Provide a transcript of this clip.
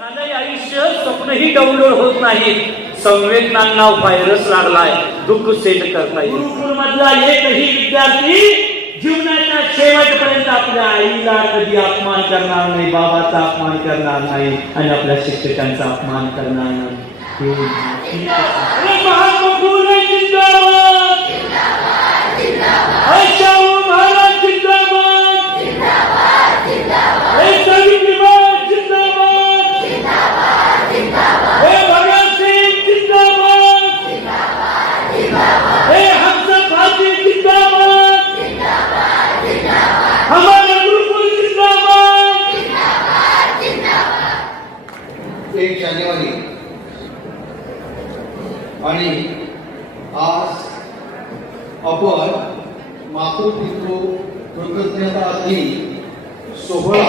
झालंय आयुष्य, स्वप्नही डाउनलोड होत नाही, संवेदनांना व्हायरस लागलाय, दुःख सेट करता येईल. गुरुकुल मधला एकही विद्यार्थी जीवनाच्या शेवटपर्यंत आपल्या आईला कधी अपमान करणार नाही, बाबाचा अपमान करणार नाही आणि आपल्या शिक्षकांचा अपमान करणार नाही. महात्मा फुले जिंदाबाद, शाहू महाराज जिंदाबाद, सावित्रीबाई जिंदाबाद, भगत सिंग जिंदाबाद, हमजा फाती जिंदाबाद, हमारा गुरुकुल जिंदाबाद. 1 जानेवारी आणि आज आपण मातृपितृ कृतज्ञता दिन सोहळा